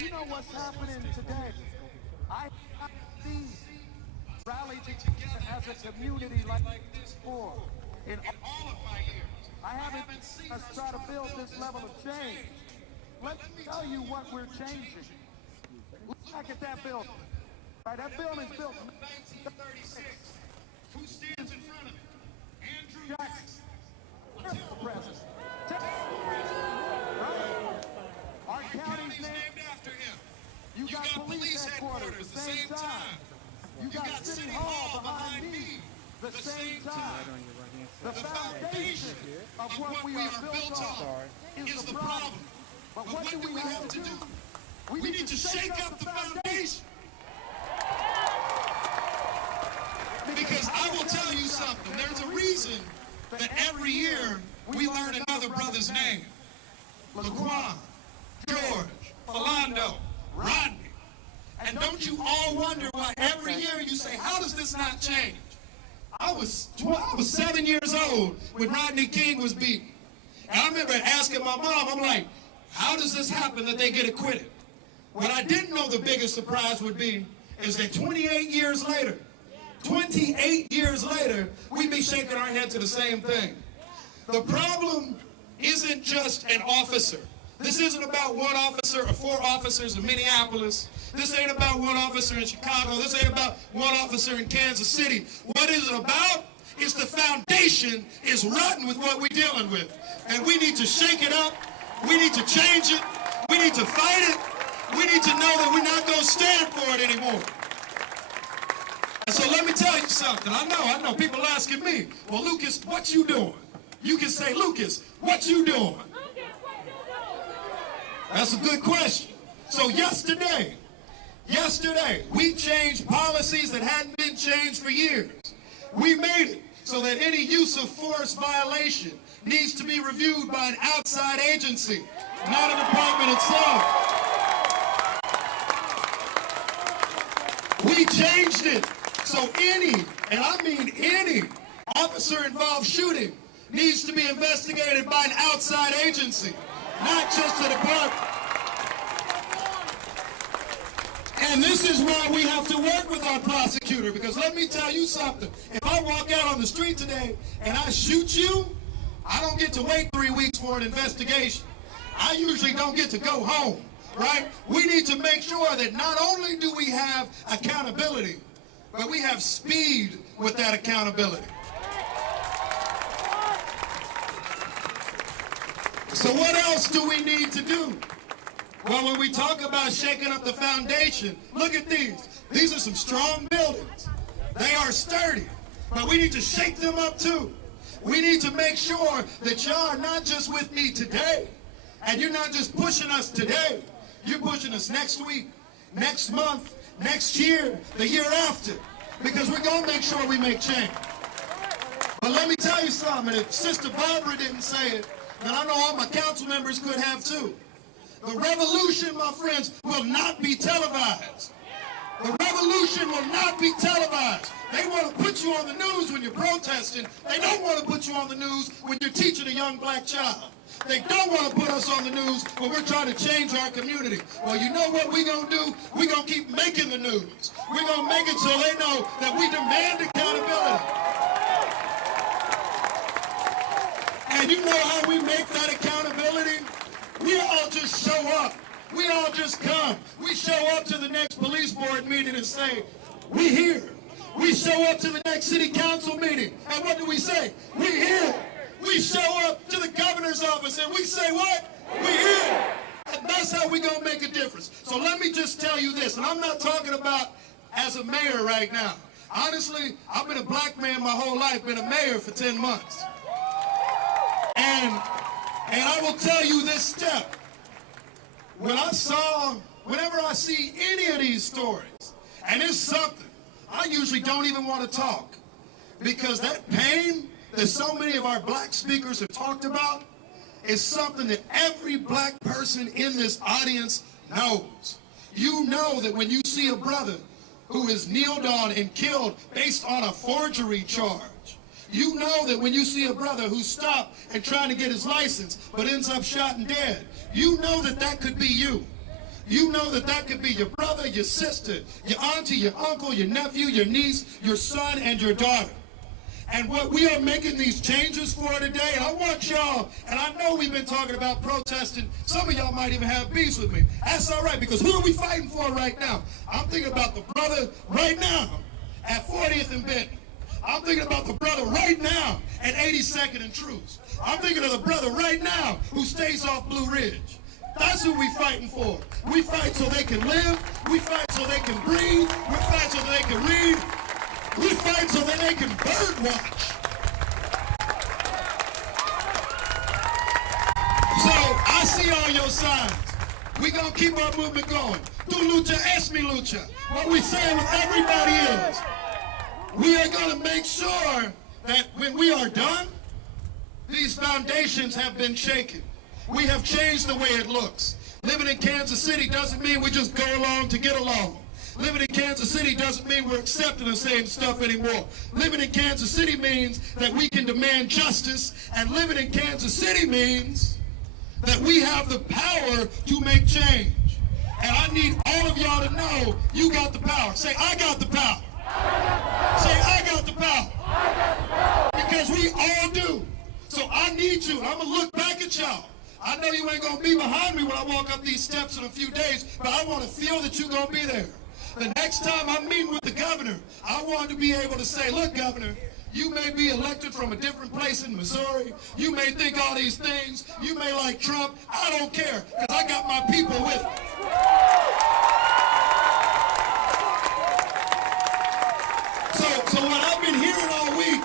you know what's happening today? I have seen rally together as a community like this before. In all of my years, I haven't seen us try to build this level of change. Let me tell you what we're changing. Look back at that building. Right, that building's built in 1936. Who stands in front of it? Andrew Jackson. President. Right? Our county's named after him. You got police headquarters at the same time. You got City Hall behind me the same time. The foundation of what we are built on is the problem. But what do we have to do? We need to shake up the foundation. Because I will tell you something, there's a reason that every year we learn another brother's name. Laquan, George, Philando, Rodney. And don't you all wonder why every year you say, how does this not change? I was 7 years old when Rodney King was beaten. And I remember asking my mom, I'm like, how does this happen that they get acquitted? What I didn't know the biggest surprise would be is that 28 years later, we'd be shaking our head to the same thing. The problem isn't just an officer. This isn't about one officer or 4 officers in Minneapolis. This ain't about one officer in Chicago. This ain't about one officer in Kansas City. What is it about is the foundation is rotten with what we're dealing with. And we need to shake it up. We need to change it. We need to fight it. We need to know that we're not going to stand for it anymore. And so let me tell you something. I know. People asking me, well, Lucas, what you doing? You can say, Lucas, what you doing? That's a good question. So yesterday, we changed policies that hadn't been changed for years. We made it so that any use of force violation needs to be reviewed by an outside agency, not a department itself. We changed it so any, and I mean any, officer-involved shooting needs to be investigated by an outside agency, not just a department. And this is why we have to work with our prosecutor, because let me tell you something. If I walk out on the street today and I shoot you, I don't get to wait 3 weeks for an investigation. I usually don't get to go home, right? We need to make sure that not only do we have accountability, but we have speed with that accountability. So what else do we need to do? Well, when we talk about shaking up the foundation, look at these. These are some strong buildings. They are sturdy, but we need to shake them up too. We need to make sure that y'all are not just with me today, and you're not just pushing us today. You're pushing us next week, next month, next year, the year after, because we're going to make sure we make change. But let me tell you something, if Sister Barbara didn't say it, then I know all my council members could have too. The revolution, my friends, will not be televised. The revolution will not be televised. They want to put you on the news when you're protesting. They don't want to put you on the news when you're teaching a young black child. They don't want to put us on the news when we're trying to change our community. Well, you know what we're going to do? We're going to keep making the news. We're going to make it so they know that we demand accountability. And you know how we make that accountability? We all just show up. We all just come. We show up to the next police board meeting and say, we here. We show up to the next city council meeting. And what do we say? We here. We show up to the governor's office and we say what? We here. And that's how we gonna make a difference. So let me just tell you this, and I'm not talking about as a mayor right now. Honestly, I've been a black man my whole life, been a mayor for 10 months. And I will tell you this step. Whenever I see any of these stories, and it's something, I usually don't even want to talk. Because that pain that so many of our black speakers have talked about is something that every black person in this audience knows. You know that when you see a brother who is kneeled on and killed based on a forgery charge, you know that when you see a brother who's stopped and trying to get his license but ends up shot and dead, you know that that could be you. You know that that could be your brother, your sister, your auntie, your uncle, your nephew, your niece, your son, and your daughter. And what we are making these changes for today, and I want y'all, and I know we've been talking about protesting. Some of y'all might even have beefs with me. That's all right, because who are we fighting for right now? I'm thinking about the brother right now at 40th and Benton. I'm thinking about the brother right now at 82nd and Truce. I'm thinking of the brother right now who stays off Blue Ridge. That's who we're fighting for. We fight so they can live. We fight so they can breathe. We fight so they can read. We fight so that they can bird watch. So I see all your signs. We're going to keep our movement going. Tu lucha es mi lucha. What we say with everybody is, we are going to make sure that when we are done, these foundations have been shaken. We have changed the way it looks. Living in Kansas City doesn't mean we just go along to get along. Living in Kansas City doesn't mean we're accepting the same stuff anymore. Living in Kansas City means that we can demand justice, and living in Kansas City means that we have the power to make change. And I need all of y'all to know you got the power. Say, I got the power. Say, I got the power. Because we all do. So I need you. I'm going to look back at y'all. I know you ain't going to be behind me when I walk up these steps in a few days, but I want to feel that you're going to be there. The next time I'm meeting with the governor, I want to be able to say, look, Governor, you may be elected from a different place in Missouri. You may think all these things. You may like Trump. I don't care, because I got my people with me. So what I've been hearing all week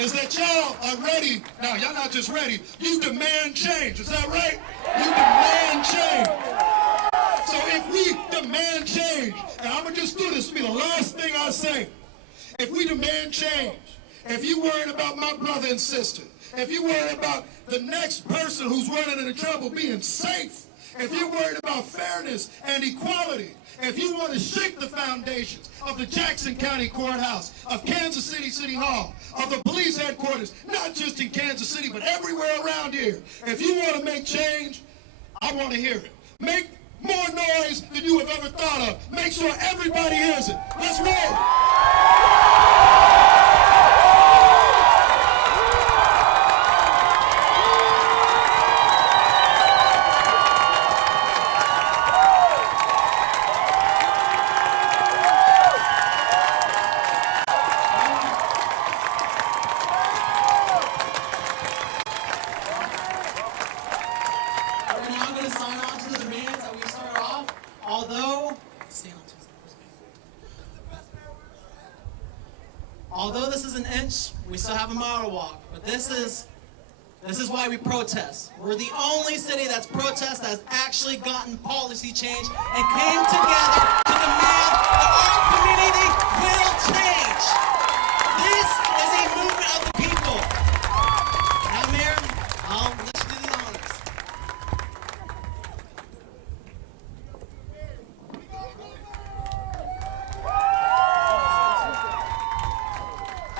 is that y'all are ready. Now, y'all not just ready. You demand change. Is that right? You demand change. So if we demand change, and I'm going to just do this, be the last thing I say. If we demand change, if you worried about my brother and sister, if you worried about the next person who's running into trouble being safe, if you're worried about fairness and equality, if you want to shake the foundations of the Jackson County Courthouse, of Kansas City City Hall, of the police headquarters, not just in Kansas City, but everywhere around here, if you want to make change, I want to hear it. Make more noise than you have ever thought of. Make sure everybody hears it. Let's roll. Although this is an inch, we still have a mile to walk. But this is why we protest. We're the only city that's protest that's actually gotten policy change and came together to demand that our community will change. This is a movement of the people. Now, Mayor, I'll let you do the honors.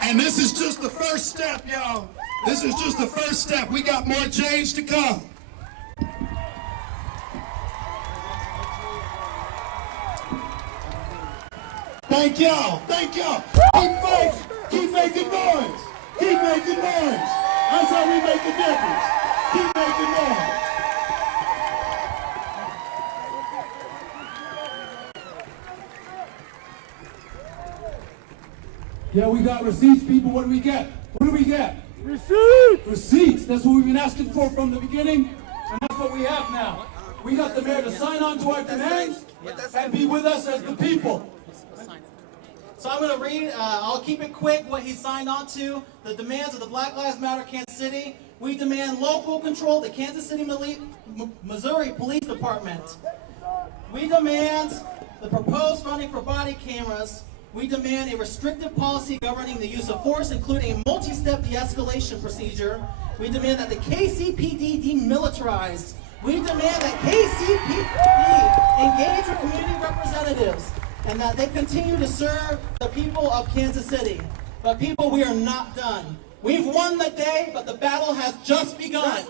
And this is just the first step, y'all. This is just the first step. We got more change to come. Thank y'all. Thank y'all. Keep fighting. Keep making noise. Keep making noise. That's how we make a difference. Keep making noise. Yeah, we got receipts, people. What do we get? What do we get? Receipts! Receipts. That's what we've been asking for from the beginning, and that's what we have now. We got the mayor to sign on to our demands and be with us as the people. So I'm going to read, I'll keep it quick, what he signed on to. The demands of the Black Lives Matter Kansas City. We demand local control of the Kansas City, Missouri Police Department. We demand the proposed funding for body cameras. We demand a restrictive policy governing the use of force, including a multi-step de-escalation procedure. We demand that the KCPD demilitarized. We demand that KCPD engage with community representatives and that they continue to serve the people of Kansas City. But people, we are not done. We've won the day, but the battle has just begun.